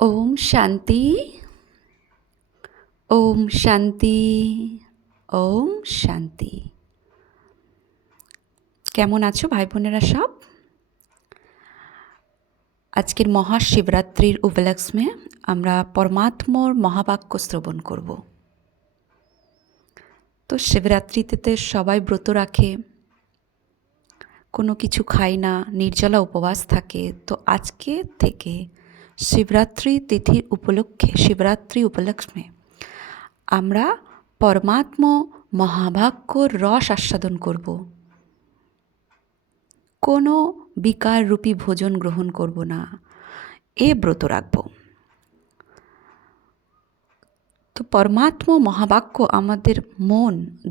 ओम शांति। ओम शांति। ओम शांति। কেমন আছো ভাই বোনেরা সব? আজকের মহাশিবরাত্রির উপলক্ষে আমরা পরমাত্মার মহাবাক্য শ্রবণ করব। তো শিবরাত্রিতে সবাই ব্রত রাখে, কোনো কিছু খায় না, নির্জলা উপবাস থাকে। তো আজকে থেকে শিবরাত্রি তিথির উপলক্ষে, শিবরাত্রি উপলক্ষে আমরা পরমাত্মা মহাবাক্যর রস আস্বাদন করব। কোনো বিকাররূপী ভোজন গ্রহণ করব না, এ ব্রত রাখব। তো পরমাত্মা মহাবাক্য আমাদের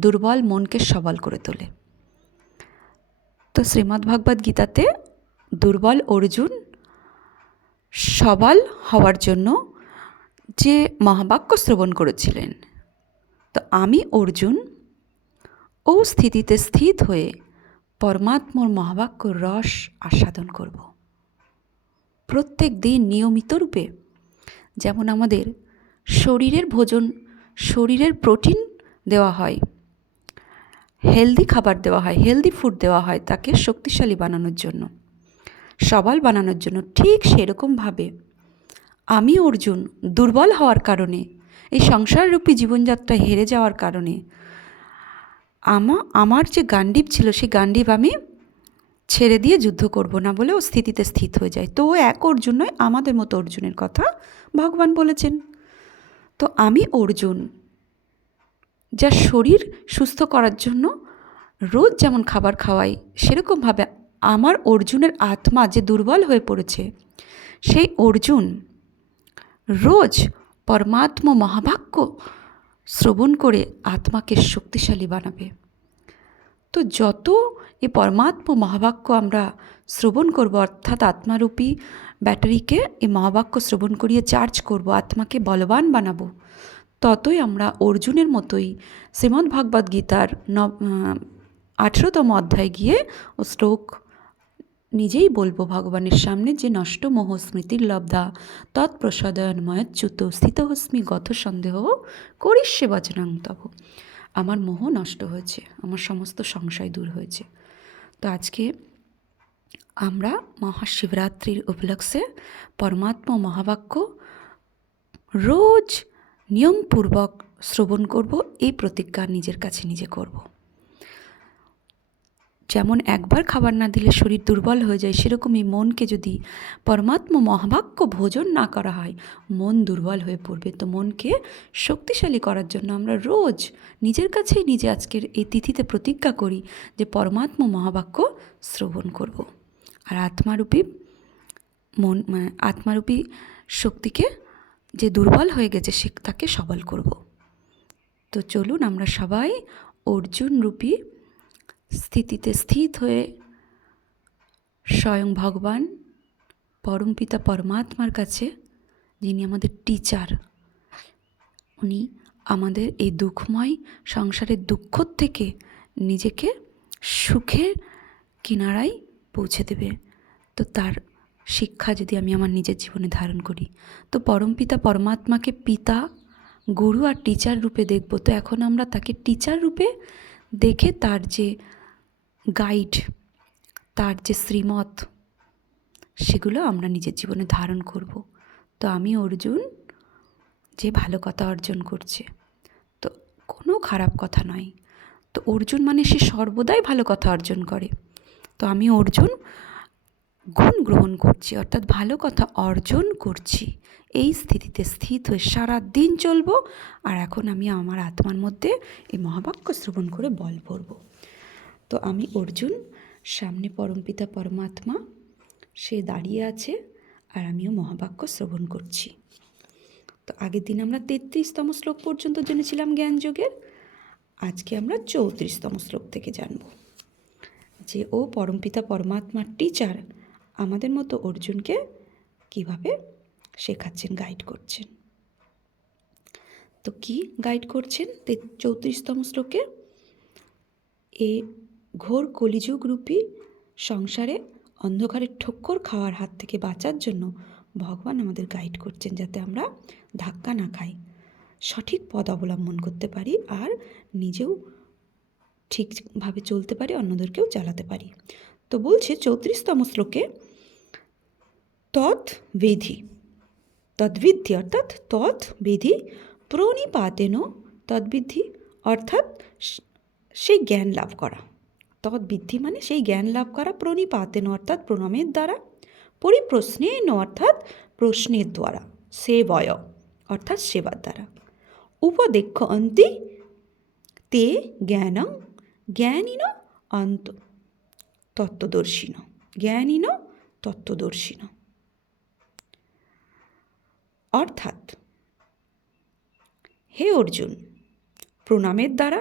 দুর্বল মনকে সবল করে তোলে। তো শ্রীমদ্ ভগবদ্ গীতাতে দুর্বল অর্জুন সবল হওয়ার জন্য যে মহাবাক্য শ্রবণ করেছিলেন, তো আমি অর্জুন ও স্থিতিতে স্থিত হয়ে পরমাত্মার মহাবাক্য রস আস্বাদন করব প্রত্যেক দিন নিয়মিত রূপে। যেমন আমাদের শরীরের ভোজন, শরীরের প্রোটিন দেওয়া হয়, হেলদি খাবার দেওয়া হয়, হেলদি ফুড দেওয়া হয় তাকে শক্তিশালী বানানোর জন্য, সবল বানানোর জন্য, ঠিক সেরকমভাবে আমি অর্জুন দুর্বল হওয়ার কারণে, এই সংসাররূপী জীবনযাত্রা হেরে যাওয়ার কারণে আমার যে গান্ডীব ছিল, সেই গান্ডীব আমি ছেড়ে দিয়ে যুদ্ধ করব না বলে ও স্থিতিতে স্থিত হয়ে যায়। তো ও এক অর্জুন নয়, আমাদের মতো অর্জুনের কথা ভগবান বলেছেন। তো আমি অর্জুন, যা শরীর সুস্থ করার জন্য রোজ যেমন খাবার খাওয়াই, সেরকমভাবে আমার অর্জুনের আত্মা যে দুর্বল হয়ে পড়েছে, সেই অর্জুন রোজ পরমাত্মা মহাবাক্য শ্রবণ করে আত্মাকে শক্তিশালী বানাবে। তো যত এই পরমাত্মা মহাবাক্য আমরা শ্রবণ করব, অর্থাৎ আত্মারূপী ব্যাটারিকে এই মহাবাক্য শ্রবণ করিয়ে চার্জ করব, আত্মাকে বলবান বানাবো, ততই আমরা অর্জুনের মতোই শ্রীমদ্ ভাগবত গীতার 18তম অধ্যায় গিয়ে ও শ্লোক নিজেই বলবো ভগবানের সামনে যে নষ্ট মোহ স্মৃতির লব্ধা তৎপ্রসাদয়ন্ময়চ্যুত স্থিতহস্মি গত সন্দেহ করিষ্যে বচনাং তব। আমার মোহ নষ্ট হয়েছে, আমার সমস্ত সংশয় দূর হয়েছে। তো আজকে আমরা মহাশিবরাত্রির উপলক্ষে পরমাত্মা মহাবাক্য রোজ নিয়মপূর্বক শ্রবণ করব, এই প্রতিজ্ঞা নিজের কাছে নিজে করব। যেমন একবার খাবার না দিলে শরীর দুর্বল হয়ে যায়, সেরকমই মনকে যদি পরমাত্মা মহাবাক্য ভোজন না করা হয়, মন দুর্বল হয়ে পড়বে। তো মনকে শক্তিশালী করার জন্য আমরা রোজ নিজের কাছেই নিজে আজকের এই তিথিতে প্রতিজ্ঞা করি যে পরমাত্মা মহাবাক্য শ্রবণ করব, আর আত্মারূপী শক্তিকে যে দুর্বল হয়ে গেছে সে তাকে সবল করব। তো চলুন আমরা সবাই অর্জুনরূপী স্থিতিতে স্থিত হয়ে স্বয়ং ভগবান পরমপিতা পরমাত্মার কাছে, যিনি আমাদের টিচার, উনি আমাদের এই দুঃখময় সংসারের দুঃখ থেকে নিজেকে সুখের কিনারায় পৌঁছে দেবে। তো তার শিক্ষা যদি আমি আমার নিজের জীবনে ধারণ করি, তো পরমপিতা পরমাত্মাকে পিতা, গুরু আর টিচার রূপে দেখব। তো এখন আমরা তাকে টিচার রূপে দেখে তার যে গাইড, তার যে শ্রীমত, সেগুলো আমরা নিজের জীবনে ধারণ করব। তো আমি অর্জুন যে ভালো কথা অর্জন করছে, তো কোনো খারাপ কথা নয়। তো অর্জুন মানে সে সর্বদাই ভালো কথা অর্জন করে। তো আমি অর্জুন গুণ গ্রহণ করছি, অর্থাৎ ভালো কথা অর্জন করছি, এই স্থিতিতে স্থিত হয়ে সারা দিন চলবো। আর এখন আমি আমার আত্মার মধ্যে এই মহাবাক্য শ্রবণ করে বল ভরব। তো আমি অর্জুন, সামনে পরমপিতা পরমাত্মা সে দাঁড়িয়ে আছে, আর আমিও মহাবাক্য শ্রবণ করছি। তো আগের দিন আমরা 33তম শ্লোক পর্যন্ত জেনেছিলাম জ্ঞানযোগের। আজকে আমরা 34তম শ্লোক থেকে জানব যে ও পরমপিতা পরমাত্মার টিচার আমাদের মতো অর্জুনকে কিভাবে শেখাচ্ছেন, গাইড করছেন। তো কি গাইড করছেন 34তম শ্লোকে? এ ঘোর কলিযুগ রূপী সংসারে অন্ধকারের ঠক্কর খাওয়ার হাত থেকে বাঁচার জন্য ভগবান আমাদের গাইড করছেন যাতে আমরা ধাক্কা না খাই, সঠিক পথ অবলম্বন করতে পারি আর নিজেও ঠিকভাবে চলতে পারি, অন্যদেরকেও চালাতে পারি। তো বলছে 34তম শ্লোকে তদ্বিধি, তদ্বিধি অর্থাৎ তদ্বিধি প্রণিপাতেন, তদ্বিধি অর্থাৎ সেই জ্ঞান লাভ করা, তদ্বিধি মানে সেই জ্ঞান লাভ করা, প্রণিপাতেন অর্থাৎ প্রণামের দ্বারা, পরিপ্রশ্নেন অর্থাৎ প্রশ্নের দ্বারা, সেবয় অর্থাৎ সেবার দ্বারা, উপদেক্ষন্তি তে জ্ঞানং জ্ঞানিন অন্ত তত্ত্বদর্শিন, জ্ঞানিন তত্ত্বদর্শিন। অর্থাৎ হে অর্জুন, প্রণামের দ্বারা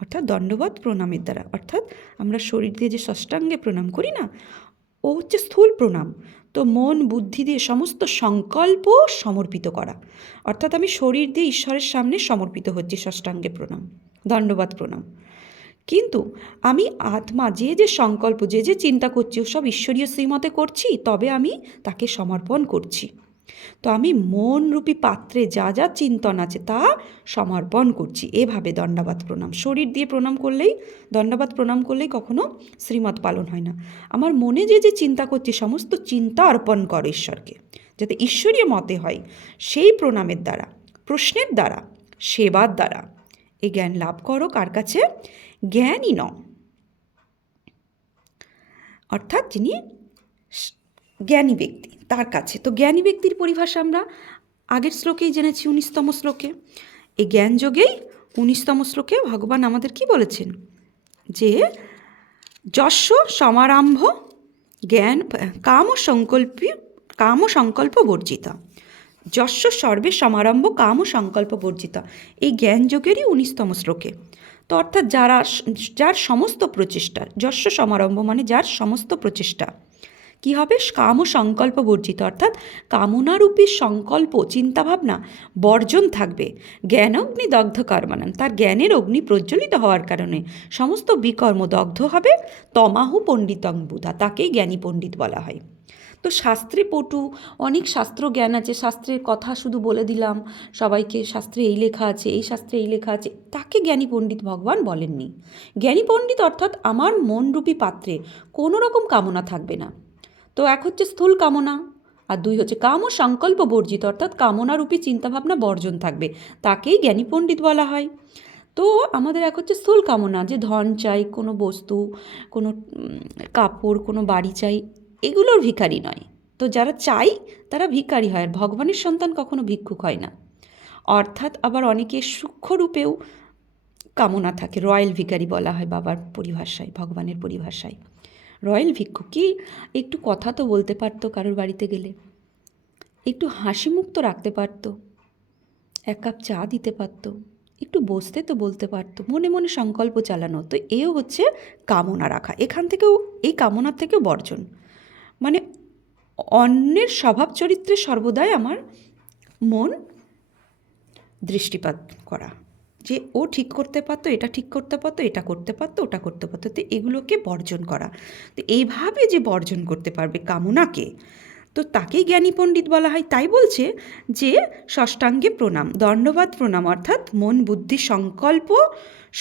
অর্থাৎ দণ্ডবত প্রণামের দ্বারা, অর্থাৎ আমরা শরীর দিয়ে যে ষষ্ঠাঙ্গে প্রণাম করি না, ও হচ্ছে স্থূল প্রণাম। তো মন বুদ্ধি দিয়ে সমস্ত সংকল্প সমর্পিত করা, অর্থাৎ আমি শরীর দিয়ে ঈশ্বরের সামনে সমর্পিত হচ্ছি, ষষ্ঠাঙ্গে প্রণাম, দণ্ডবত প্রণাম। কিন্তু আমি আত্মা যে সংকল্প যে চিন্তা করছি ওসব ঈশ্বরীয় শ্রীমতে করছি, তবে আমি তাকে সমর্পণ করছি। তো আমি মনরূপী পাত্রে যা চিন্তন আছে তা সমর্পণ করছি, এভাবে দণ্ডবাত প্রণাম। শরীর দিয়ে প্রণাম করলেই, দণ্ডবাত প্রণাম করলেই কখনো শ্রীমত পালন হয় না। আমার মনে যে চিন্তা করছি সমস্ত চিন্তা অর্পণ করো ঈশ্বরকে, যাতে ঈশ্বরীয় মতে হয়, সেই প্রণামের দ্বারা, প্রশ্নের দ্বারা, সেবার দ্বারা এই জ্ঞান লাভ করো। কার কাছে? জ্ঞানী ন, অর্থাৎ যিনি জ্ঞানী ব্যক্তি তার কাছে। তো জ্ঞানী ব্যক্তির পরিভাষা আমরা আগের শ্লোকেই জেনেছি, 19তম শ্লোকে। এই জ্ঞান যোগেই 19তম শ্লোকে ভগবান আমাদের কি বলেছেন, যে যস্য সমারম্ভ জ্ঞান কাম সংকল্প বর্জিতা, যস্য সর্বে সমারম্ভ কাম সংকল্প বর্জিতা, এই জ্ঞান যোগেরই 19তম শ্লোকে। তো অর্থাৎ যার সমস্ত প্রচেষ্টা, যস্য সমারম্ভ মানে যার সমস্ত প্রচেষ্টা কি হবে, কাম সংকল্প বর্জিত, অর্থাৎ কামনারূপী সংকল্প চিন্তাভাবনা বর্জন থাকবে। জ্ঞানগ্নি দগ্ধ কর্মানান, তার জ্ঞানের অগ্নি প্রজ্বলিত হওয়ার কারণে সমস্ত বিকর্ম দগ্ধ হবে। তমাহু পণ্ডিতং বুধা, তাকেই জ্ঞানী পণ্ডিত বলা হয়। তো শাস্ত্রে পটু, অনেক শাস্ত্র জ্ঞান আছে, শাস্ত্রের কথা শুধু বলে দিলাম সবাইকে, শাস্ত্রে এই লেখা আছে, এই শাস্ত্রে এই লেখা আছে, তাকে জ্ঞানী পণ্ডিত ভগবান বলেননি। জ্ঞানী পণ্ডিত অর্থাৎ আমার মনরূপী পাত্রে কোনো রকম কামনা থাকবে না। তো এক হচ্ছে স্থূল কামনা, আর দুই হচ্ছে কাম ও সংকল্প বর্জিত, অর্থাৎ কামনারূপী চিন্তাভাবনা বর্জন থাকবে, তাকেই জ্ঞানী পণ্ডিত বলা হয়। তো আমাদের এক হচ্ছে স্থূল কামনা, যে ধন চাই, কোনো বস্তু, কোনো কাপড়, কোনো বাড়ি চাই, এগুলোর ভিখারি নয়। তো যারা চাই তারা ভিখারি হয়, আর ভগবানের সন্তান কখনো ভিক্ষুক হয় না। অর্থাৎ আবার অনেকে সূক্ষ্মরূপেও কামনা থাকে, রয়্যাল ভিখারি বলা হয় বাবার পরিভাষায়, ভগবানের পরিভাষায়। রয়্যাল ভিক্ষুক কি একটু কথা তো বলতে পারতো, কারোর বাড়িতে গেলে একটু হাসি মুখ তো রাখতে পারতো, এক কাপ চা দিতে পারতো, একটু বসতে তো বলতে পারতো, মনে মনে সংকল্প চালানো। তো এও হচ্ছে কামনা রাখা, এখান থেকেও, এই কামনার থেকেও বর্জন, মানে অন্যের স্বভাব চরিত্রে সর্বদাই আমার মন দৃষ্টিপাত করা, যে ও ঠিক করতে পারতো, এটা ঠিক করতে পারতো, এটা করতে পারতো, ওটা করতে পারতো, তো এগুলোকে বর্জন করা। তো এইভাবে যে বর্জন করতে পারবে কামনাকে, তো তাকেই জ্ঞানী পণ্ডিত বলা হয়। তাই বলছে যে ষষ্ঠাঙ্গে প্রণাম, দণ্ডবাদ প্রণাম, অর্থাৎ মন বুদ্ধি সংকল্প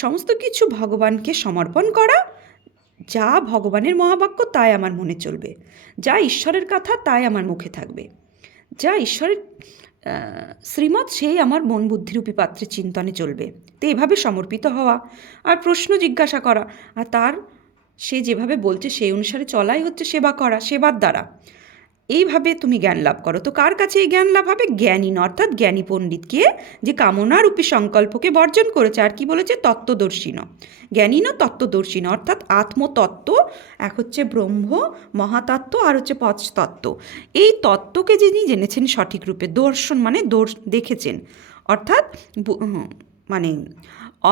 সমস্ত কিছু ভগবানকে সমর্পণ করা। যা ভগবানের মহাবাক্য তাই আমার মনে চলবে, যা ঈশ্বরের কথা তাই আমার মুখে থাকবে, যা ঈশ্বরের শ্রীমৎ সেই আমার মন বুদ্ধিরূপী পাত্রে চিন্তনে চলবে। তো এভাবে সমর্পিত হওয়া, আর প্রশ্ন জিজ্ঞাসা করা, আর তার সে যেভাবে বলছে সেই অনুসারে চলাই হচ্ছে সেবা করা, সেবার দ্বারা। এইভাবে তুমি জ্ঞান লাভ করো। তো কার কাছে এই জ্ঞান লাভ হবে? জ্ঞানী, অর্থাৎ জ্ঞানী পণ্ডিতকে, যে কামনারূপী সংকল্পকে বর্জন করেছে। আর কি বলেছে? তত্ত্বদর্শী ন, জ্ঞানী ন তত্ত্বদর্শী ন, অর্থাৎ আত্মতত্ত্ব, এক হচ্ছে ব্রহ্ম মহাতত্ত্ব, আর হচ্ছে পঞ্চতত্ত্ব। এই তত্ত্বকে যিনি জেনেছেন সঠিক রূপে, দর্শন মানে দেখেছেন, অর্থাৎ মানে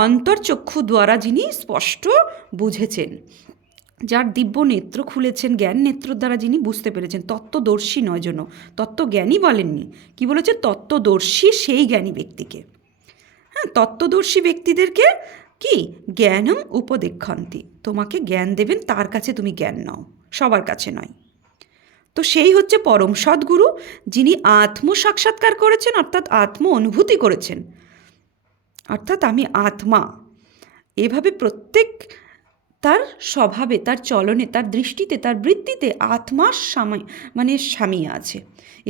অন্তর্চক্ষু দ্বারা যিনি স্পষ্ট বুঝেছেন, যার দিব্য নেত্র খুলেছেন, জ্ঞান নেত্র দ্বারা যিনি বুঝতে পেরেছেন। তত্ত্বদর্শী নয়, জন্য তত্ত্বজ্ঞানী বলেননি, কি বলেছে? তত্ত্বদর্শী সেই জ্ঞানী ব্যক্তিকে। হ্যাঁ, তত্ত্বদর্শী ব্যক্তিদেরকে কি জ্ঞানম উপদেক্ষন্তি, তোমাকে জ্ঞান দেবেন, তার কাছে তুমি জ্ঞান নাও, সবার কাছে নয়। তো সেই হচ্ছে পরম সদ্গুরু, যিনি আত্ম সাক্ষাৎকার করেছেন, অর্থাৎ আত্ম অনুভূতি করেছেন, অর্থাৎ আমি আত্মা। এভাবে প্রত্যেক তার স্বভাবে, তার চলনে, তার দৃষ্টিতে, তার বৃত্তিতে আত্মার স্বামী আছে।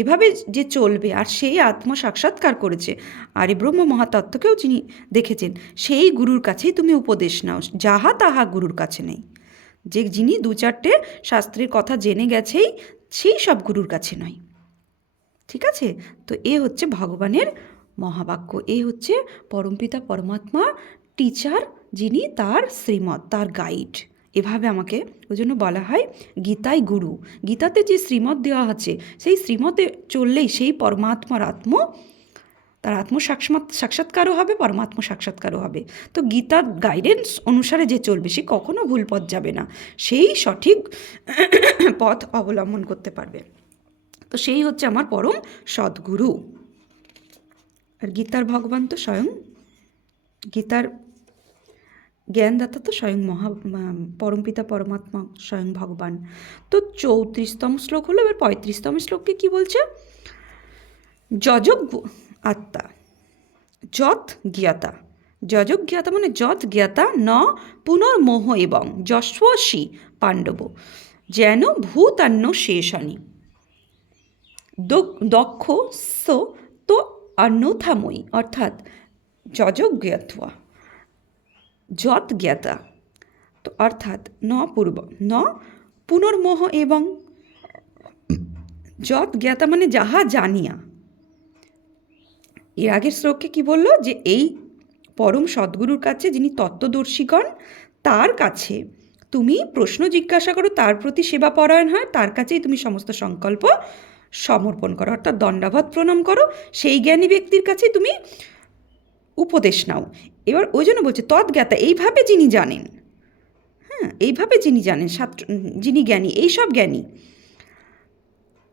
এভাবে যে চলবে, আর সেই আত্ম সাক্ষাৎকার করেছে, আর এই ব্রহ্ম মহাতত্ত্বকেও যিনি দেখেছেন, সেই গুরুর কাছেই তুমি উপদেশ নাও, যাহা তাহা গুরুর কাছে নেই। যিনি দু চারটে শাস্ত্রের কথা জেনে গেছেই, সেই সব গুরুর কাছে নয়। ঠিক আছে? তো এ হচ্ছে ভগবানের মহাবাক্য, এ হচ্ছে পরমপিতা পরমাত্মা টিচার, যিনি তার শ্রীমত, তার গাইড। এভাবে আমাকে ওই জন্য বলা হয় গীতাই গুরু। গীতাতে যে শ্রীমত দেওয়া আছে, সেই শ্রীমতে চললেই সেই পরমাত্মার তার সাক্ষাৎকারও হবে, পরমাত্ম সাক্ষাৎকারও হবে। তো গীতার গাইডেন্স অনুসারে যে চলবে, সে কখনো ভুল পথ যাবে না, সেই সঠিক পথ অবলম্বন করতে পারবে। তো সেই হচ্ছে আমার পরম সদ্গুরু। আর গীতার ভগবান তো স্বয়ং, গীতার জ্ঞানদাতা তো স্বয়ং পরমপিতা পরমাত্মা, স্বয়ং ভগবান। তো 34তম শ্লোক হলো। এবার 35তম শ্লোককে কি বলছে? যজক আত্মা যৎ জ্ঞাতা। যজক জ্ঞাতা মানে যৎ জ্ঞাতা ন পুনর্মোহ এবং যস্বসি পাণ্ডব যেন ভূতান্য শেষানি দক্ষ তো অন্যথাময়ী। অর্থাৎ যজক জ্ঞাত্বা যৎ জ্ঞাতা, তো অর্থাৎ ন পুনর্মোহ এবং যৎ জ্ঞাতা মানে যাহা জানিয়া। এর আগের শ্লোকে কি বলল? যে এই পরম সদ্গুরুর কাছে, যিনি তত্ত্বদর্শীগণ, তার কাছে তুমি প্রশ্ন জিজ্ঞাসা করো, তার প্রতি সেবা পরায়ণ হয়, তার কাছেই তুমি সমস্ত সংকল্প সমর্পণ করো, অর্থাৎ দণ্ডাবধ প্রণাম করো, সেই জ্ঞানী ব্যক্তির কাছে তুমি উপদেশ নাও। এবার ওই জন্য বলছে তৎজ্ঞাতা, এইভাবে যিনি জানেন, হ্যাঁ, এইভাবে যিনি জানেন, যিনি জ্ঞানী, এইসব জ্ঞানী।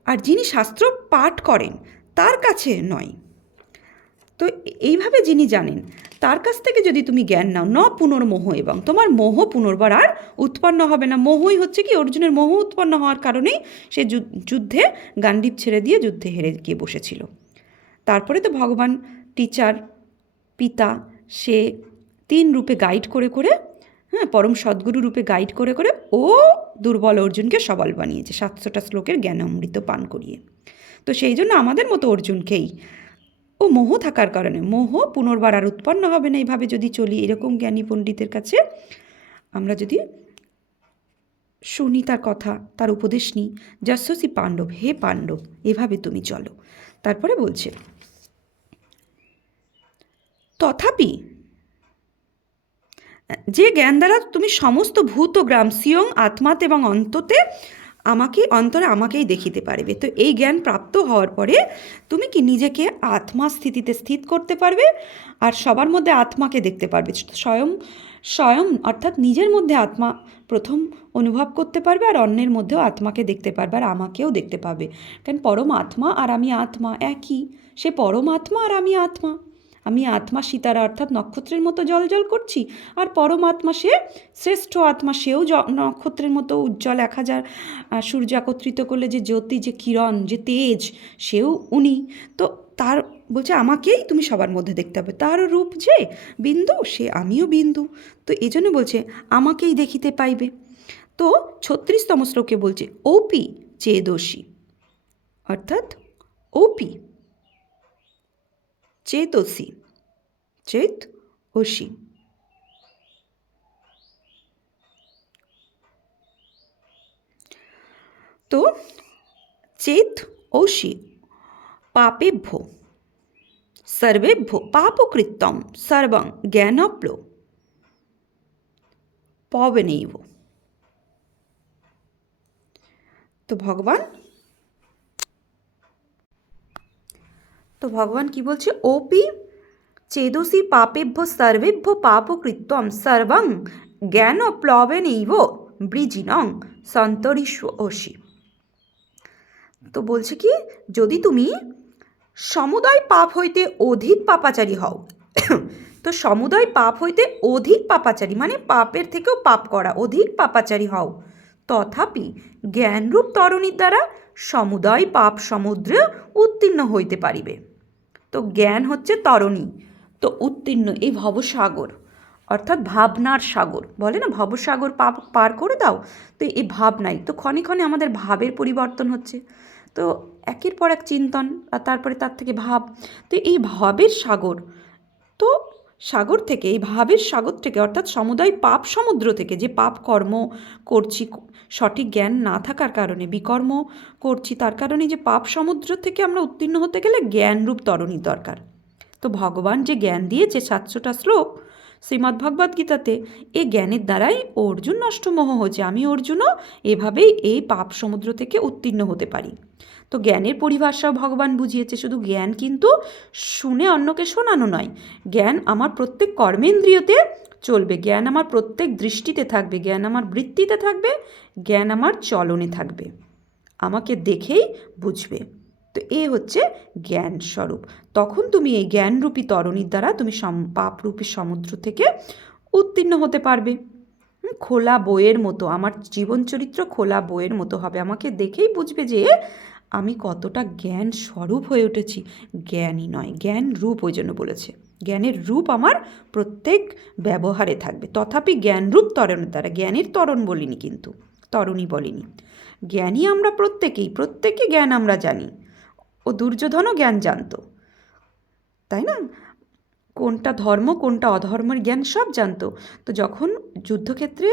আর যিনি শাস্ত্র পাঠ করেন তার কাছে নয়। তো এইভাবে যিনি জানেন, তার কাছ থেকে যদি তুমি জ্ঞান নাও, ন পুনর্মোহ এবং, তোমার মোহ পুনর্বার আর উৎপন্ন হবে না। মোহই হচ্ছে কি, অর্জুনের মোহ উৎপন্ন হওয়ার কারণেই সে যুদ্ধে গান্ডীব ছেড়ে দিয়ে যুদ্ধে হেরে গিয়ে বসেছিল। তারপরে তো ভগবান টিচার, পিতা, সে 3 রূপে গাইড করে করে, হ্যাঁ, পরম সদ্গুরু রূপে গাইড করে করে ও দুর্বল অর্জুনকে সবল বানিয়েছে 700টা শ্লোকের জ্ঞান অমৃত পান করিয়ে। তো সেই জন্য আমাদের মতো অর্জুনকেই, ও মোহ থাকার কারণে, মোহ পুনর্বার আর উৎপন্ন হবে না। এইভাবে যদি চলি, এরকম জ্ঞানী পণ্ডিতের কাছে আমরা যদি শুনি তার কথা, তার উপদেশ নিই, যশস্বী পাণ্ডব, হে পাণ্ডব, এভাবে তুমি চলো। তারপরে বলছে তথাপি যে জ্ঞান দ্বারা তুমি সমস্ত ভূত গ্রাম সিয়ং আত্মাতে এবং অন্তরে আমাকেই দেখিতে পারবে। তো এই জ্ঞান প্রাপ্ত হওয়ার পরে তুমি কি নিজেকে আত্মা স্থিতিতে স্থিত করতে পারবে, আর সবার মধ্যে আত্মাকে দেখতে পারবে। স্বয়ং অর্থাৎ নিজের মধ্যে আত্মা প্রথম অনুভব করতে পারবে, আর অন্যের মধ্যেও আত্মাকে দেখতে পারবে, আর আমাকেও দেখতে পাবে। কারণ পরম আত্মা আর আমি আত্মা একই। সে পরম আত্মা আর আমি আত্মা। আমি আত্মা সীতারা, অর্থাৎ নক্ষত্রের মতো জল করছি, আর পরমাত্মা সে শ্রেষ্ঠ আত্মা, সেও নক্ষত্রের মতো উজ্জ্বল। 1000 সূর্য একত্রিত করলে যে জ্যোতি, যে কিরণ, যে তেজ, সেও উনি। তো তার বলছে আমাকেই তুমি সবার মধ্যে দেখতে হবে। তার রূপ যে বিন্দু, সে আমিও বিন্দু। তো এই জন্য বলছে আমাকেই দেখিতে পাইবে। তো 36তম শ্লোকে বলছে ওপি চেদোষী, অর্থাৎ ওপি চেতসি, চেত ওসি। তো চেত ওসি পাপেভ্য সর্বেভ্য পাপকৃত্যম সর্বং জ্ঞানপ্ল পবনেইব। তো ভগবান কি বলছে? ওপি চেদসি পাপেভ্য সর্বেভ্য পাপকৃত্যম সর্বং জ্ঞানপ্লবেনৈব বৃজিনং সন্তরিষ্যসি। তো বলছে কি, যদি তুমি সমুদয় পাপ হইতে অধিক পাপাচারী হও, তো সমুদয় পাপ হইতে অধিক পাপাচারী মানে পাপের থেকেও পাপ করা, অধিক পাপাচারী হও, তথাপি জ্ঞানরূপ তরণীর দ্বারা সমুদয় পাপ সমুদ্রে উত্তীর্ণ হইতে পারিবে। তো জ্ঞান হচ্ছে তরণী, তো উত্তীর্ণ এই ভবসাগর অর্থাৎ ভাবনার সাগর, বলে না ভবসাগর পার করে দাও, তো এই ভাবনাই তো ক্ষণে ক্ষণে আমাদের ভাবের পরিবর্তন হচ্ছে, তো একের পর এক চিন্তন আর তারপরে তার থেকে ভাব, তো এই ভাবের সাগর, তো সাগর থেকে এই ভাবের সাগর থেকে অর্থাৎ সমুদয় পাপ সমুদ্র থেকে, যে পাপ কর্ম করছি সঠিক জ্ঞান না থাকার কারণে বিকর্ম করছি, তার কারণে যে পাপ সমুদ্র থেকে আমরা উত্তীর্ণ হতে গেলে জ্ঞানরূপ তরণীর দরকার। তো ভগবান যে জ্ঞান দিয়েছে 700টা শ্লোক শ্রীমদ্ভগবদ্গীতাতে, এই জ্ঞানের দ্বারাই অর্জুন নষ্টমোহ হয়েছে, আমি অর্জুনও এভাবেই এই পাপ সমুদ্র থেকে উত্তীর্ণ হতে পারি। তো জ্ঞানের পরিভাষাও ভগবান বুঝিয়েছে, শুধু জ্ঞান কিন্তু শুনে অন্যকে শোনানো নয়, জ্ঞান আমার প্রত্যেক কর্মেন্দ্রিয়তে চলবে, জ্ঞান আমার প্রত্যেক দৃষ্টিতে থাকবে, জ্ঞান আমার বৃত্তিতে থাকবে, জ্ঞান আমার চলনে থাকবে, আমাকে দেখেই বুঝবে। তো এ হচ্ছে জ্ঞান স্বরূপ। তখন তুমি এই জ্ঞানরূপী তরণীর দ্বারা তুমি পাপরূপী সমুদ্র থেকে উত্তীর্ণ হতে পারবে। খোলা বইয়ের মতো আমার জীবন চরিত্র খোলা বইয়ের মতো হবে, আমাকে দেখেই বুঝবে যে আমি কতটা জ্ঞান স্বরূপ হয়ে উঠেছি, জ্ঞানই নয় জ্ঞান রূপ, ওই জন্য বলেছে জ্ঞানের রূপ আমার প্রত্যেক ব্যবহারে থাকবে। তথাপি জ্ঞানরূপ তরণের দ্বারা, জ্ঞানের তরণ বলিনি কিন্তু, তরণী বলিনি, জ্ঞানী আমরা প্রত্যেকে জ্ঞান আমরা জানি, ও দুর্যোধনও জ্ঞান জানতো, তাই না, কোনটা ধর্ম কোনটা অধর্মের জ্ঞান সব জানতো। তো যখন যুদ্ধক্ষেত্রে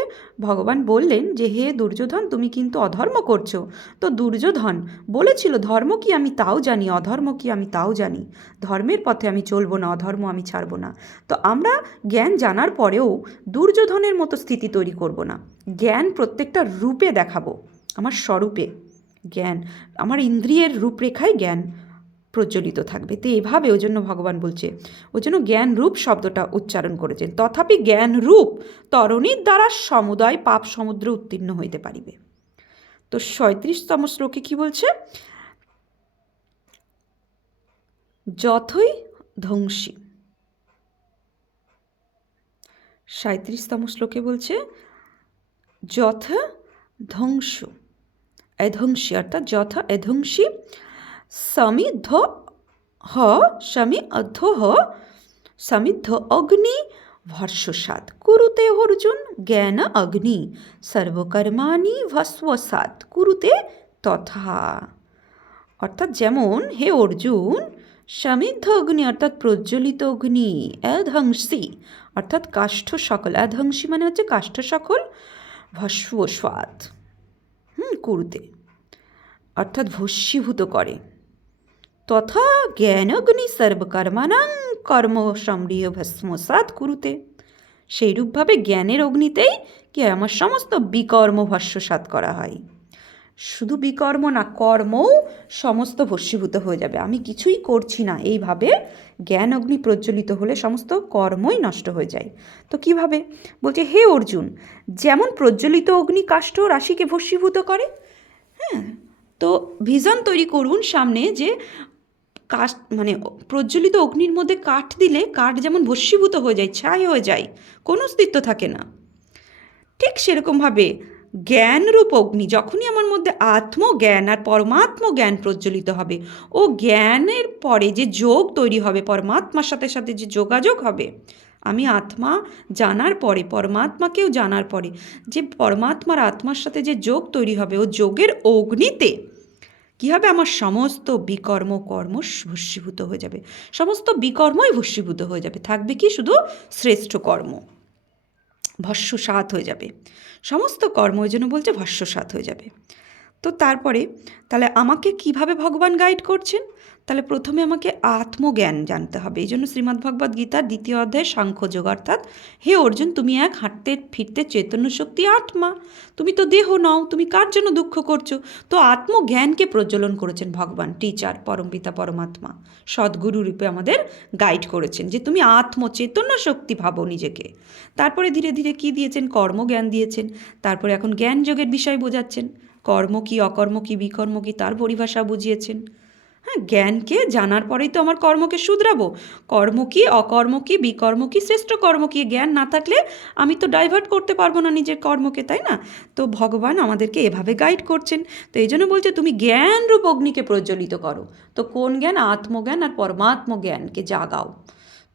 ভগবান বললেন যে হে দুর্যোধন তুমি কিন্তু অধর্ম করছো, তো দুর্যোধন বলেছিল ধর্ম কি আমি তাও জানি, অধর্ম কি আমি তাও জানি, ধর্মের পথে আমি চলবো না, অধর্ম আমি ছাড়বো না। তো আমরা জ্ঞান জানার পরেও দুর্যোধনের মতো স্থিতি তৈরি করব না, জ্ঞান প্রত্যেকটা রূপে দেখাবো, আমার স্বরূপে জ্ঞান, আমার ইন্দ্রিয়ের রূপরেখায় জ্ঞান প্রজ্বলিত থাকবে। তো এভাবে ওই জন্য ভগবান বলছে, ওই জন্য জ্ঞান রূপ শব্দটা উচ্চারণ করেছেন। তথাপি জ্ঞান রূপ তরণীর দ্বারা সমুদয় পাপ সমুদ্রে উত্তীর্ণ হইতে পারিবে। তো 37তম শ্লোকে কি বলছে, যথই ধ্বংসী, 37তম শ্লোকে বলছে যথ ধ্বংস অধ্বংসী, অর্থাৎ যথ অধ্বংসী সমিদ্ধ সমিদ্ধ অগ্নি ভস্মসাৎ কুরুতে অর্জুন জ্ঞান অগ্নি সর্বকর্মাণি ভস্মসাৎ কুরুতে তথা। অর্থাৎ যেমন হে অর্জুন সমিদ্ধ অগ্নি অর্থাৎ প্রজ্বলিত অগ্নি, অধ্বংসী অর্থাৎ কাষ্ঠ সকল, অধ্বংসী মানে হচ্ছে কাষ্ঠ সকল, ভস্মসাৎ কুরুতে অর্থাৎ ভস্মীভূত করে, তথা জ্ঞানগ্নি সর্বকর্মাণাং কর্ম সম্রিয় ভস্মসাৎ কুরুতে, সেইরূপভাবে জ্ঞানের অগ্নিতেই কি আমার সমস্ত বিকর্ম ভস্মসাৎ করা হয়। শুধু বিকর্ম না, কর্মও সমস্ত ভস্মীভূত হয়ে যাবে, আমি কিছুই করছি না, এইভাবে জ্ঞান অগ্নি প্রজ্বলিত হলে সমস্ত কর্মই নষ্ট হয়ে যায়। তো কিভাবে বলছে, হে অর্জুন যেমন প্রজ্বলিত অগ্নি কাষ্ঠ রাশিকে ভস্মীভূত করে, হ্যাঁ, তো ভিজন তৈরি করুন সামনে যে কাঠ মানে প্রজ্বলিত অগ্নির মধ্যে কাঠ দিলে কাঠ যেমন ভস্মীভূত হয়ে যায়, ছাই হয়ে যায়, কোনো অস্তিত্ব থাকে না, ঠিক সেরকমভাবে জ্ঞানরূপ অগ্নি যখনই আমার মধ্যে আত্মজ্ঞান আর পরমাত্ম জ্ঞান প্রজ্বলিত হবে, ও জ্ঞানের পরে যে যোগ তৈরি হবে, পরমাত্মার সাথে সাথে যে যোগাযোগ হবে, আমি আত্মা জানার পরে পরমাত্মাকেও জানার পরে যে পরমাত্মার আত্মার সাথে যে যোগ তৈরি হবে, ও যোগের অগ্নিতে কী হবে, আমার সমস্ত বিকর্ম কর্ম ভস্মীভূত হয়ে যাবে, সমস্ত বিকর্মই ভস্মীভূত হয়ে যাবে, থাকবে কি শুধু শ্রেষ্ঠ কর্ম, ভস্মসাৎ হয়ে যাবে সমস্ত কর্ম, ওই জন্য বলছে ভস্মসাৎ হয়ে যাবে। তো তারপরে তাহলে আমাকে কিভাবে ভগবান গাইড করছেন, তাহলে প্রথমে আমাকে আত্মজ্ঞান জানতে হবে, এই জন্য শ্রীমদ্ভগবদ্গীতার 2য় অধ্যায় সাংখ্যযোগ, অর্থাৎ হে অর্জুন তুমি এক হাঁটতে ফিরতে চৈতন্য শক্তি আত্মা, তুমি তো দেহ নও, তুমি কার জন্য দুঃখ করছো। তো আত্মজ্ঞানকে প্রজ্বলন করেছেন ভগবান, টিচার পরমপিতা পরমাত্মা সদ্গুরু রূপে আমাদের গাইড করেছেন যে তুমি চৈতন্য শক্তি ভাবো নিজেকে। তারপরে ধীরে ধীরে কি দিয়েছেন, কর্মজ্ঞান দিয়েছেন, তারপরে এখন জ্ঞান যোগের বিষয় বোঝাচ্ছেন, কর্ম কি অকর্ম কি বিকর্ম কি তার পরিভাষা বুঝিয়েছেন। হ্যাঁ, জ্ঞানকে জানার পরেই তো আমার কর্মকে শুধরাবো। কর্ম কী, অকর্ম কী, বিকর্ম কী, শ্রেষ্ঠ কর্ম কী, জ্ঞান না থাকলে আমি তো ডাইভার্ট করতে পারবো না নিজের কর্মকে, তাই না? তো ভগবান আমাদেরকে এভাবে গাইড করছেন। তো এই জন্য বলছে তুমি জ্ঞানরূপ অগ্নিকে প্রজ্বলিত করো। তো কোন জ্ঞান? আত্মজ্ঞান আর পরমাত্ম জ্ঞানকে জাগাও।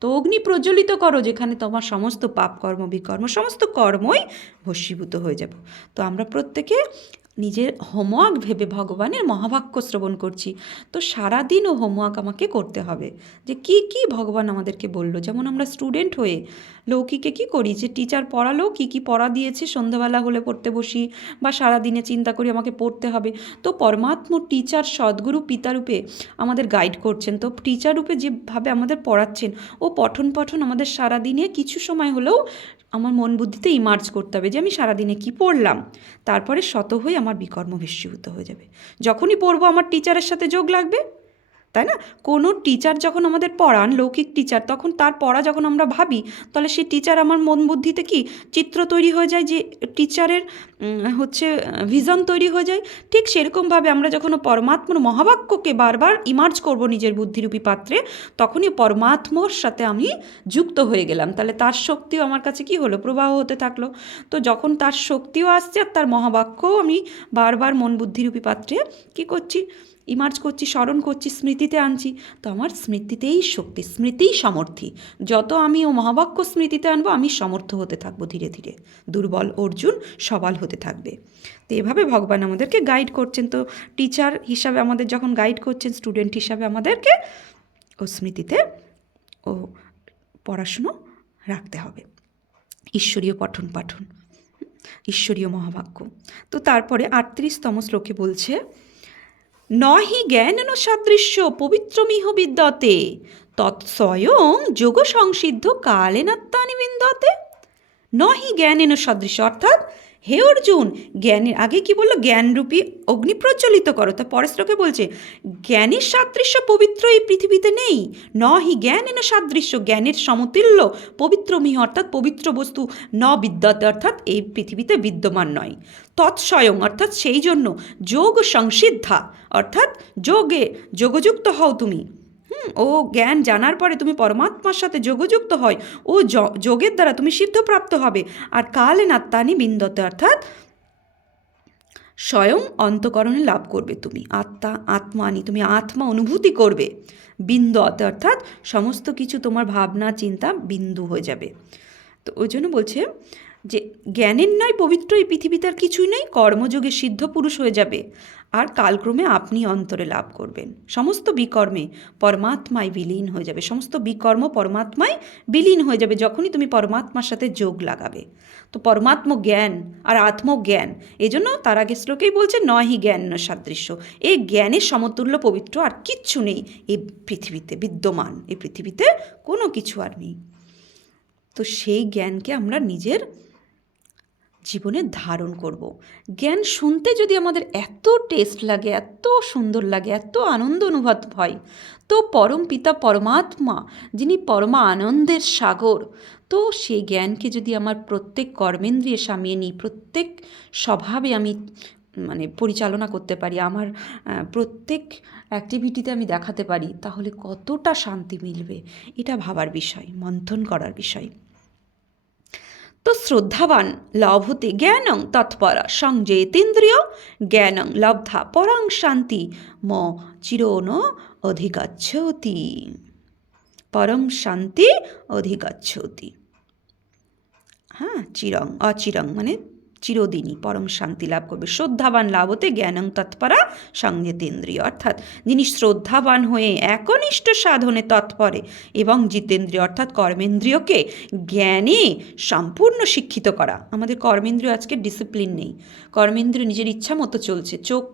তো অগ্নি প্রজ্বলিত করো, যেখানে তোমার সমস্ত পাপ কর্ম, বিকর্ম, সমস্ত কর্মই ভস্মীভূত হয়ে যাবে। তো আমরা প্রত্যেকে নিজের হোমওয়ার্ক ভেবে ভগবানের মহাবাক্য শ্রবণ করছি। তো সারাদিনও হোমওয়ার্ক আমাকে করতে হবে যে কি কি ভগবান আমাদেরকে বললো। যেমন আমরা স্টুডেন্ট হয়ে লৌকিকে কী করি, যে টিচার পড়ালো, কি কি পড়া দিয়েছে, সন্ধ্যাবেলা হলে পড়তে বসি, বা সারাদিনে চিন্তা করি আমাকে পড়তে হবে। তো পরমাত্ম টিচার, সদ্গুরু, পিতারূপে আমাদের গাইড করছেন। তো টিচার রূপে যেভাবে আমাদের পড়াচ্ছেন, ও পঠন পঠন আমাদের সারাদিনে কিছু সময় হলেও আমার মন বুদ্ধিতে ইমার্জ করতে হবে যে আমি সারাদিনে কি পড়লাম। তারপরে শত হয়ে আমার বিকর্ম ভস্মীভূত হয়ে যাবে। যখনই পড়বো আমার টিচারের সাথে যোগ লাগবে, তাই না? কোনো টিচার যখন আমাদের পড়ান, লৌকিক টিচার, তখন তার পড়া যখন আমরা ভাবি, তাহলে সেই টিচার আমার মন বুদ্ধিতে কি চিত্র তৈরি হয়ে যায়, যে টিচারের ভিজন তৈরি হয়ে যায়। ঠিক সেরকমভাবে আমরা যখন পরমাত্মার মহাবাক্যকে বারবার ইমার্জ করব নিজের বুদ্ধিরূপী পাত্রে, তখনই পরমাত্মার সাথে আমি যুক্ত হয়ে গেলাম। তাহলে তার শক্তিও আমার কাছে কি হলো, প্রবাহ হতে থাকলো। তো যখন তার শক্তিও আসছে আর তার মহাবাক্যও আমি বারবার মন বুদ্ধিরূপী পাত্রে কি করছি, ইমার্জ করছি, স্মরণ করছি, স্মৃতিতে আনছি। তো আমার স্মৃতিতেই শক্তি, স্মৃতিই সমর্থী। যত আমি ও মহাবাক্য স্মৃতিতে আনবো, আমি সমর্থ হতে থাকবো ধীরে ধীরে। দুর্বল অর্জুন সবল হতে থাকবে। তো এভাবে ভগবান আমাদেরকে গাইড করছেন। তো টিচার হিসাবে আমাদের যখন গাইড করছেন, স্টুডেন্ট হিসাবে আমাদেরকে ও স্মৃতিতে ও পড়াশুনো রাখতে হবে। ঈশ্বরীয় পঠন পাঠন, ঈশ্বরীয় মহাবাক্য। তো তারপরে 38তম শ্লোকে বলছে, নহি জ্ঞানেন সাদৃশ্য পবিত্রমিহ বিদ্যতে তৎস্বয়ং যোগ সংসিদ্ধ কালেনাত্মানি বিন্দতে। নহি জ্ঞানেন সদৃশ্য, অর্থাৎ হে অর্জুন, জ্ঞানের আগে কি বললো, জ্ঞানরূপী অগ্নি প্রজ্বলিত করো। তা পরের শ্লোকে বলছে জ্ঞানের সাদৃশ্য পবিত্র এই পৃথিবীতে নেই। নহি জ্ঞানেন সাদৃশ্য, জ্ঞানের সমতুল্য পবিত্রমিহ, অর্থাৎ পবিত্র বস্তু ন বিদ্যতে, অর্থাৎ এই পৃথিবীতে বিদ্যমান নয়। তৎস্বয়ং, অর্থাৎ সেই জন্য, যোগ সংসিদ্ধা, অর্থাৎ যোগযুক্ত হও তুমি। ও জ্ঞান জানার পরে তুমি পরমাত্মার সাথে যোগযুক্ত হয়, ও যোগের দ্বারা তুমি সিদ্ধপ্রাপ্ত হবে। আর কালেনাত্মানি বিন্দতে, অর্থাৎ স্বয়ং অন্তঃকরণে লাভ করবে তুমি। আত্মানি, তুমি আত্মা অনুভূতি করবে। বিন্দতে, অর্থাৎ সমস্ত কিছু তোমার ভাবনা চিন্তা বিন্দু হয়ে যাবে। তো ওই জন্য বলছে যে জ্ঞানের নয় পবিত্র এই পৃথিবীতে আর কিছুই নেই। কর্মযোগে সিদ্ধ পুরুষ হয়ে যাবে, আর কালক্রমে আপনি অন্তরে লাভ করবেন। সমস্ত বিকর্মে পরমাত্মায় বিলীন হয়ে যাবে, সমস্ত বিকর্ম পরমাত্মায় বিলীন হয়ে যাবে যখনই তুমি পরমাত্মার সাথে যোগ লাগাবে। তো পরমাত্ম জ্ঞান আর আত্মজ্ঞান, এই জন্য তার আগে শ্লোকেই বলছে নহি জ্ঞান সাদৃশ্য, এই জ্ঞানের সমতুল্য পবিত্র আর কিচ্ছু নেই এই পৃথিবীতে বিদ্যমান। এই পৃথিবীতে কোনো কিছু আর নেই। তো সেই জ্ঞানকে আমরা নিজের জীবনে ধারণ করব। জ্ঞান শুনতে যদি আমাদের এত টেস্ট লাগে, এত সুন্দর লাগে, এত আনন্দ অনুভব হয়, তো পরম পিতা পরমাত্মা, যিনি পরমা আনন্দের সাগর, তো সেই জ্ঞানকে যদি আমার প্রত্যেক কর্মেন্দ্রিয়ে সামিয়ে নিই, প্রত্যেক স্বভাবে আমি পরিচালনা করতে পারি, আমার প্রত্যেক অ্যাক্টিভিটিতে আমি দেখাতে পারি, তাহলে কতটা শান্তি মিলবে, এটা ভাবার বিষয়, মন্থন করার বিষয়। তো শ্রদ্ধাবান লভতে জ্ঞানং তৎপরা সংযেতেন্দ্রিয় জ্ঞানং লব্ধা পরাং শান্তি ম চিরোন অধিগচ্ছতি। পরম শান্তি অধিগচ্ছতি, হ্যাঁ, অচিরং চিরদিনই পরম শান্তি লাভ করবে। শ্রদ্ধাবান লাভতে জ্ঞানং তৎপরা সংযতেন্দ্রিয়, অর্থাৎ যিনি শ্রদ্ধাবান হয়ে একনিষ্ঠ সাধনে তৎপরে এবং জিতেন্দ্রিয়, অর্থাৎ কর্মেন্দ্রিয়কে জ্ঞানে সম্পূর্ণ শিক্ষিত করা। আমাদের কর্মেন্দ্রিয় আজকে ডিসিপ্লিন নেই, কর্মেন্দ্রিয় নিজের ইচ্ছা মতো চলছে, চোখ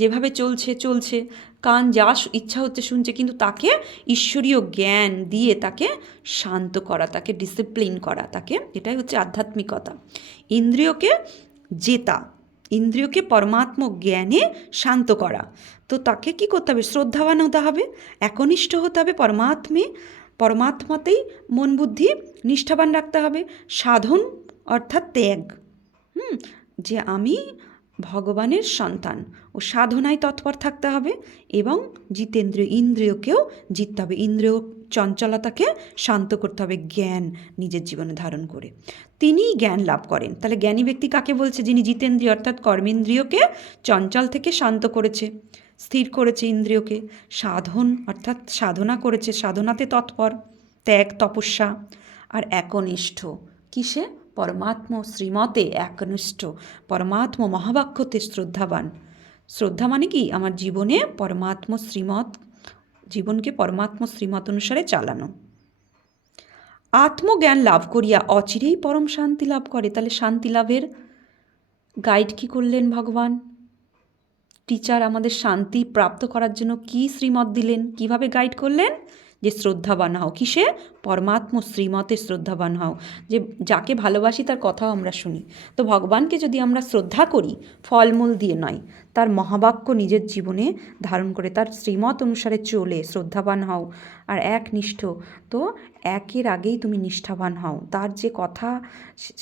যেভাবে চলছে, কান যা ইচ্ছা হচ্ছে শুনছে, কিন্তু তাকে ঈশ্বরীয় জ্ঞান দিয়ে তাকে শান্ত করা, তাকে ডিসিপ্লিন করা, তাকে, এটাই হচ্ছে আধ্যাত্মিকতা। ইন্দ্রিয়কে জেতা, ইন্দ্রিয়কে পরমাত্ম জ্ঞানে শান্ত করা। তো তাকে কি করতে হবে, শ্রদ্ধাবান হতে হবে, একনিষ্ঠ হতে হবে পরমাত্মাতেই মন বুদ্ধি নিষ্ঠাবান রাখতে হবে। সাধন অর্থাৎ ত্যাগ, যে আমি ভগবানের সন্তান ও সাধনায় তৎপর থাকতে হবে এবং জিতেন্দ্রিয় ইন্দ্রিয়কেও জিততে হবে, ইন্দ্রিয় চঞ্চলতাকে শান্ত করতে হবে জ্ঞান নিজের জীবনে ধারণ করে। তিনিই জ্ঞান লাভ করেন। তাহলে জ্ঞানী ব্যক্তি কাকে বলছে? যিনি জিতেন্দ্রিয় অর্থাৎ কর্মেন্দ্রিয়কে চঞ্চল থেকে শান্ত করেছে, স্থির করেছে ইন্দ্রিয়কে, সাধন অর্থাৎ সাধনা করেছে, সাধনাতে তৎপর, ত্যাগ তপস্যা, আর একনিষ্ঠ কিসে? পরমাত্ম শ্রীমতে একনিষ্ঠ, পরমাত্ম মহাবাক্যতে শ্রদ্ধাবান। শ্রদ্ধা মানে কি? আমার জীবনে পরমাত্ম শ্রীমত, জীবনকে পরমাত্ম শ্রীমত অনুসারে চালানো। আত্মজ্ঞান লাভ করিয়া অচিরেই পরম শান্তি লাভ করে। তাহলে শান্তি লাভের গাইড কি করলেন ভগবান? টিচার আমাদের শান্তি প্রাপ্ত করার জন্য কি শ্রীমত দিলেন, কিভাবে গাইড করলেন? যে শ্রদ্ধাবান হও। কিসে? পরমাত্ম শ্রীমতে শ্রদ্ধাবান হও, যে যাকে ভালোবাসি তার কথাও আমরা শুনি। তো ভগবানকে যদি আমরা শ্রদ্ধা করি, ফলমূল দিয়ে নয়, তার মহাবাক্য নিজের জীবনে ধারণ করে তার শ্রীমত অনুসারে চলে শ্রদ্ধাবান হও আর একনিষ্ঠ, তো একের আগেই তুমি নিষ্ঠাবান হও। তার যে কথা,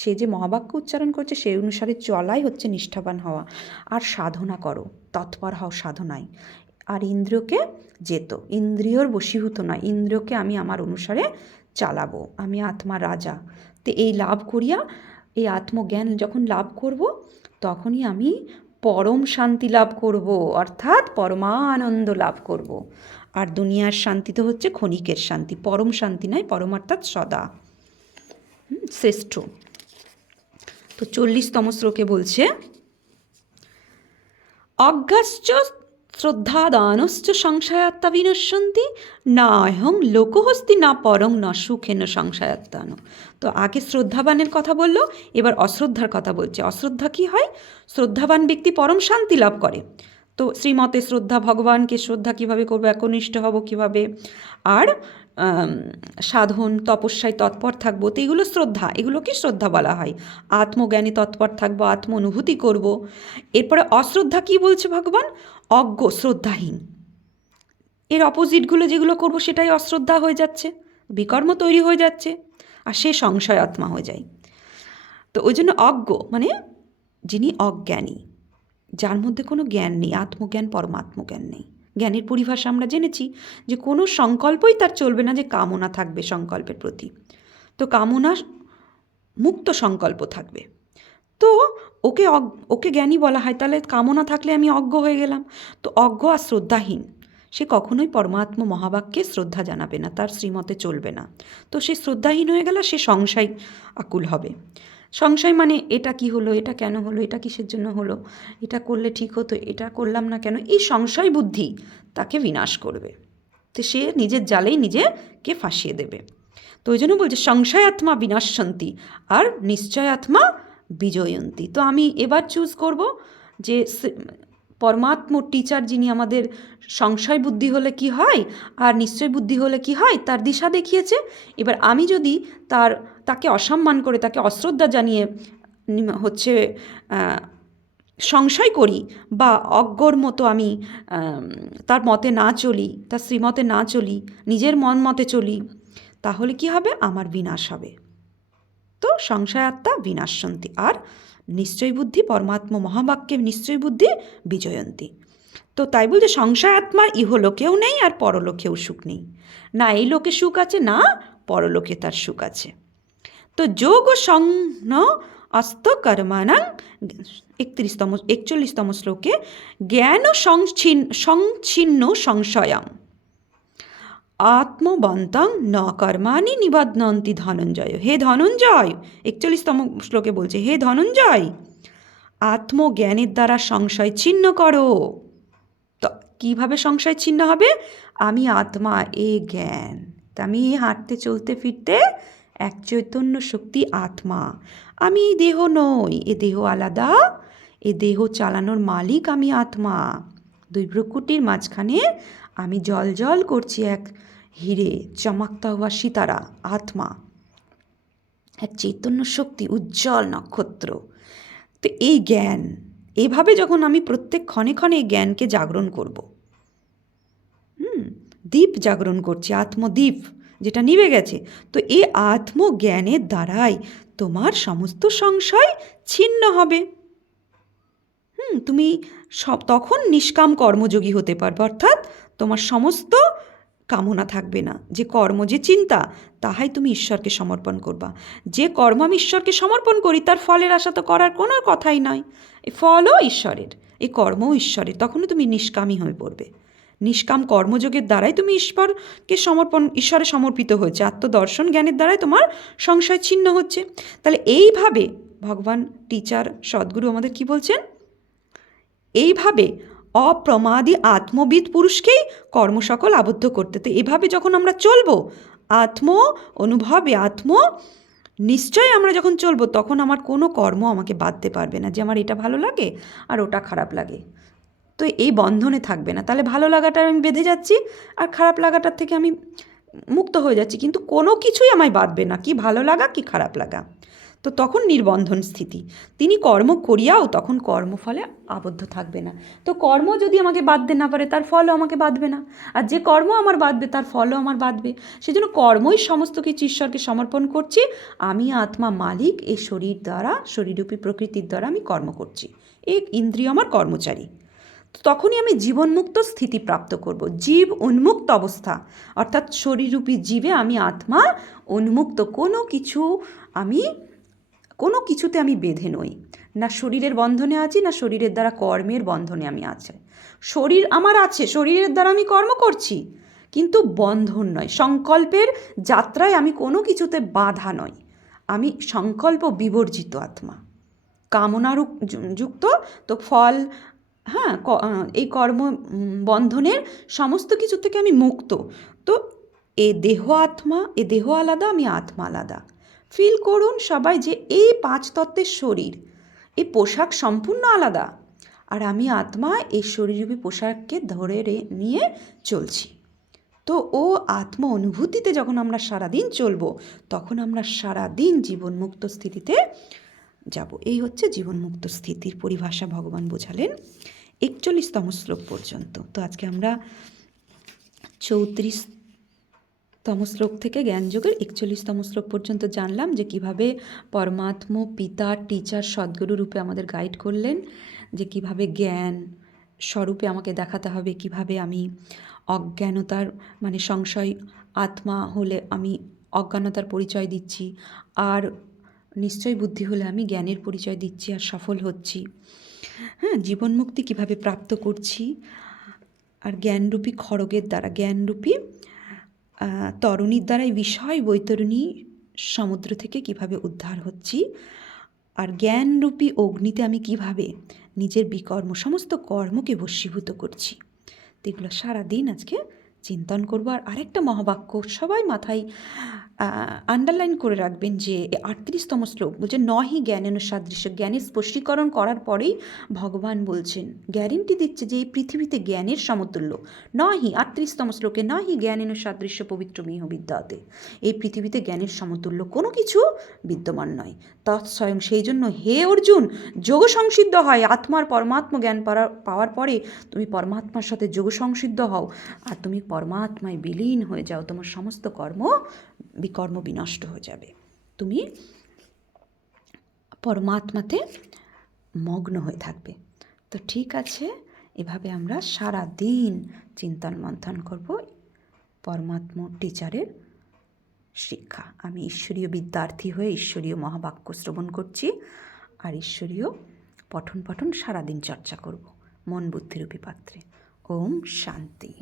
সে যে মহাবাক্য উচ্চারণ করছে সেই অনুসারে চলাই হচ্ছে নিষ্ঠাবান হওয়া। আর সাধনা করো, তৎপর হও সাধনায়। আর ইন্দ্রিয়কে যেত, ইন্দ্রিয়র বশীভূত নয়, ইন্দ্রিয়কে আমি আমার অনুসারে চালাবো। আমি আত্মা রাজা। তো এই লাভ করিয়া, এই আত্মজ্ঞান যখন লাভ করব, তখনই আমি পরম শান্তি লাভ করব, অর্থাৎ পরমানন্দ লাভ করব। আর দুনিয়ার শান্তি তো হচ্ছে ক্ষণিকের শান্তি, পরম শান্তি নয়, পরম অর্থাৎ সদা শ্রেষ্ঠ। তো 40তম শ্লোকে বলছে, অজ্ঞাশ্চ শ্রদ্ধাদানশ্চ সংশয়াত্মা বিনশ্যন্তি না অহং লোকহস্তি না পরং না সুখেন সংশয়াত্মান। তো আগে শ্রদ্ধাবানের কথা বলল, এবার অশ্রদ্ধার কথা বলছে। অশ্রদ্ধা কি হয়? শ্রদ্ধাবান ব্যক্তি পরম শান্তি লাভ করে। তো শ্রীমতে শ্রদ্ধা, ভগবানকে শ্রদ্ধা কিভাবে করবো, একনিষ্ঠ হব কিভাবে, আর সাধন তপস্যায় তৎপর থাকবো, তো এগুলো শ্রদ্ধা, এগুলোকে শ্রদ্ধা বলা হয়। আত্মজ্ঞানে তৎপর থাকবো, আত্ম অনুভূতি করবো। এরপরে অশ্রদ্ধা কি বলছে ভগবান? অজ্ঞ, শ্রদ্ধাহীন। এর অপোজিটগুলো যেগুলো করবো সেটাই অশ্রদ্ধা হয়ে যাচ্ছে, বিকর্ম তৈরি হয়ে যাচ্ছে, আর সে সংশয় আত্মা হয়ে যায়। তো ওই জন্য অজ্ঞ মানে যিনি অজ্ঞানী, যার মধ্যে কোনো জ্ঞান নেই, আত্মজ্ঞান পরমাত্মজ্ঞান নেই। জ্ঞানের পরিভাষা আমরা জেনেছি যে কোনো সংকল্পই তার চলবে না যে কামনা থাকবে সংকল্পের প্রতি, তো কামনা মুক্ত সংকল্প থাকবে। তো ওকে জ্ঞানী বলা হয়। তাহলে কামনা থাকলে আমি অজ্ঞ হয়ে গেলাম। তো অজ্ঞ আর শ্রদ্ধাহীন সে কখনোই পরমাত্ম মহাবাক্যে শ্রদ্ধা জানাবে না, তার শ্রীমতে চলবে না। তো সে শ্রদ্ধাহীন হয়ে গেলে সে সংশয় আকুল হবে। সংশয় মানে এটা কি হলো, এটা কেন হলো, এটা কিসের জন্য হলো, এটা করলে ঠিক হতো, এটা করলাম না কেন, এই সংশয় বুদ্ধি তাকে বিনাশ করবে। তো সে নিজের জালেই নিজেকে ফাঁসিয়ে দেবে। তো ওই জন্য বলছে সংশয়াত্মা বিনাশন্তি আর নিশ্চয়াত্মা বিজয়ন্তী। তো আমি এবার চুজ করব যে পরমাত্ম টিচার যিনি আমাদের সংশয় বুদ্ধি হলে কি হয় আর নিশ্চয় বুদ্ধি হলে কি হয় তার দিশা দেখিয়েছে। এবার আমি যদি তাকে অসম্মান করে, তাকে অশ্রদ্ধা জানিয়ে হচ্ছে সংশয় করি বা অজ্ঞর মতো আমি তার মতে না চলি, তার শ্রীমতে না চলি, নিজের মন মতে চলি, তাহলে কি হবে? আমার বিনাশ হবে। তো সংশয়াত্মা বিনাশন্তি আর নিশ্চয় বুদ্ধি, পরমাত্ম মহাবাক্যে নিশ্চয় বুদ্ধি বিজয়ন্তী। তো তাই বলছে সংশয়াত্মার ইহলোকেও নেই আর পরলোকেও সুখ নেই, না এই লোকে সুখ আছে না পরলোকে তার সুখ আছে। তো যোগ সংন অস্ত কর্মাণং 41তম শ্লোকে জ্ঞান সংচ্ছিন্ন সংশয়ং আত্মবন্তং ন কর্মাণি নিবধ্নন্তি ধনঞ্জয়। হে ধনঞ্জয়, 41তম শ্লোকে বলছে, হে ধনঞ্জয়, আত্মজ্ঞানের দ্বারা সংশয় ছিন্ন করো। তো কীভাবে সংশয় ছিন্ন হবে? আমি আত্মা, এ জ্ঞান। তা আমি হাঁটতে চলতে ফিরতে এক চৈতন্য শক্তি আত্মা, আমি এই দেহ নই, এ দেহ আলাদা, এ দেহ চালানোর মালিক আমি আত্মা। দুই ভ্রকুটির মাঝখানে আমি জল জল করছি এক হিরে, চমকতা হওয়া সিতারা, আত্মা, এক চৈতন্য শক্তি, উজ্জ্বল নক্ষত্র। তো এই জ্ঞান, এভাবে যখন আমি প্রত্যেক ক্ষণে ক্ষণে এই জ্ঞানকে জাগরণ করব, দীপ জাগরণ করছি, আত্মদীপ যেটা নিভে গেছে, তো এই আত্মজ্ঞানের দ্বারাই তোমার সমস্ত সংশয় ছিন্ন হবে। তুমি তখন নিষ্কাম কর্মযোগী হতে পারবে, অর্থাৎ তোমার সমস্ত কামনা থাকবে না, যে কর্ম যে চিন্তা তাহাই তুমি ঈশ্বরকে সমর্পণ করবা। যে কর্ম আমি ঈশ্বরকে সমর্পণ করি তার ফলের আশা তো করার কোনো কথাই নয়, এই ফলও ঈশ্বরের, এই কর্মও ঈশ্বরের, তখনই তুমি নিষ্কামী হয়ে পড়বে। নিষ্কাম কর্মযোগের দ্বারাই তুমি ঈশ্বরে সমর্পিত হয়েছে, আত্মদর্শন জ্ঞানের দ্বারাই তোমার সংশয় ছিন্ন হচ্ছে। তাহলে এইভাবে ভগবান টিচার সদ্গুরু আমাদের কি বলছেন, এইভাবে অপ্রমাদী আত্মবিদ পুরুষকেই কর্ম সকল আবদ্ধ করতে। তো এভাবে যখন আমরা চলবো, আত্ম অনুভবে নিশ্চয় আমরা যখন চলবো, তখন আমার কোনো কর্ম আমাকে বাঁধতে পারবে না, যে আমার এটা ভালো লাগে আর ওটা খারাপ লাগে। তো এই বন্ধনে থাকবে না, তাহলে ভালো লাগাটা আমি বেঁধে যাচ্ছি আর খারাপ লাগাটার থেকে আমি মুক্ত হয়ে যাচ্ছি, কিন্তু কোনো কিছুই আমায় বাঁধবে না, কি ভালো লাগা কি খারাপ লাগা। তো তখন নির্বন্ধন স্থিতি। তিনি কর্ম করিয়াও তখন কর্মফলে আবদ্ধ থাকবে না। তো কর্ম যদি আমাকে বাঁধতে না পারে, তার ফলও আমাকে বাঁধবে না, আর যে কর্ম আমার বাঁধবে তার ফলও আমার বাঁধবে। সেজন্য কর্মই সমস্ত কিছু ঈশ্বরকে সমর্পণ করছি, আমি আত্মা মালিক, এই শরীর দ্বারা, শরীররূপী প্রকৃতির দ্বারা আমি কর্ম করছি, এই ইন্দ্রিয় আমার কর্মচারী। তখনই আমি জীবনমুক্ত স্থিতি প্রাপ্ত করব, জীব উন্মুক্ত অবস্থা, অর্থাৎ শরীররূপী জীবে আমি আত্মা উন্মুক্ত, কোনো কিছুতে আমি বেঁধে নই, না শরীরের বন্ধনে আছি, না শরীরের দ্বারা কর্মের বন্ধনে আমি আছি। শরীর আমার আছে, শরীরের দ্বারা আমি কর্ম করছি, কিন্তু বন্ধন নয়, সংকল্পের যাত্রায় আমি কোনো কিছুতে বাধা নই, আমি সংকল্প বিবর্জিত আত্মা, কামনার যুক্ত। তো ফল, এই কর্ম বন্ধনের সমস্ত কিছু থেকে আমি মুক্ত। তো এ দেহ আলাদা, আমি আত্মা আলাদা। ফিল করুন সবাই যে এই 5 তত্ত্বের শরীর, এই পোশাক সম্পূর্ণ আলাদা, আর আমি আত্মা এই শরীররূপী পোশাককে ধরে নিয়ে চলছি। তো ও আত্ম অনুভূতিতে যখন আমরা সারাদিন চলবো, তখন আমরা সারাদিন জীবনমুক্ত স্থিতিতে যাব। এই হচ্ছে জীবনমুক্ত স্থিতির পরিভাষা ভগবান বোঝালেন 41তম শ্লোক পর্যন্ত। তো আজকে আমরা 34তম শ্লোক থেকে জ্ঞানযোগের 41তম শ্লোক পর্যন্ত জানলাম, যে কিভাবে পরমাত্ম পিতা টিচার সদ্গুরু রূপে আমাদের গাইড করলেন, যে কিভাবে জ্ঞান স্বরূপে আমাকে দেখাতে হবে, কিভাবে আমি অজ্ঞানতার সংশয় আত্মা হলে আমি অজ্ঞানতার পরিচয় দিচ্ছি, আর নিশ্চয় বুদ্ধি হলে আমি জ্ঞানের পরিচয় দিচ্ছি আর সফল হচ্ছি। জীবনমুক্তি কিভাবে প্রাপ্ত করছি, আর জ্ঞানরূপী খড়গের দ্বারা, জ্ঞানরূপী তরুণীর দ্বারা এই বিষয় বৈতরণী সমুদ্র থেকে কিভাবে উদ্ধার হচ্ছি, আর জ্ঞানরূপী অগ্নিতে আমি কিভাবে নিজের বিকর্ম সমস্ত কর্মকে বশীভূত করছি। তো এগুলো সারাদিন আজকে চিন্তন করবো। আর আরেকটা মহাবাক্য সবাই মাথায় আন্ডারলাইন করে রাখবেন, যে 38তম শ্লোক বলছে নহি জ্ঞানেন সাদৃশ্য। জ্ঞানের স্পষ্টীকরণ করার পরেই ভগবান বলছেন, গ্যারেন্টি দিচ্ছে যে এই পৃথিবীতে জ্ঞানের সমতুল্য নহি। 38তম শ্লোকে নহি জ্ঞানেন সাদৃশ্য পবিত্রমিহ বিদ্যাতে, এই পৃথিবীতে জ্ঞানের সমতুল্য কোনো কিছু বিদ্যমান নয়। তৎস্বয়ং সেই জন্য হে অর্জুন, যোগ সংসিদ্ধ হয়, আত্মার পরমাত্ম জ্ঞান পাওয়ার পরে তুমি পরমাত্মার সাথে যোগ সংসিদ্ধ হও, আর তুমি পরমাত্মায় বিলীন হয়ে যাও, তোমার সমস্ত বিকর্ম বিনষ্ট হয়ে যাবে, তুমি পরমাত্মাতে মগ্ন হয়ে থাকবে। তো ঠিক আছে, এভাবে আমরা সারা দিন চিন্তন মন্থন করব পরমাত্ম টিচারের শিক্ষা। আমি ঈশ্বরীয় বিদ্যার্থী হয়ে ঈশ্বরীয় মহাবাক্য শ্রবণ করছি, আর ঈশ্বরীয় পঠন সারাদিন চর্চা করব মন বুদ্ধিরূপী পাত্রে। ওম শান্তি।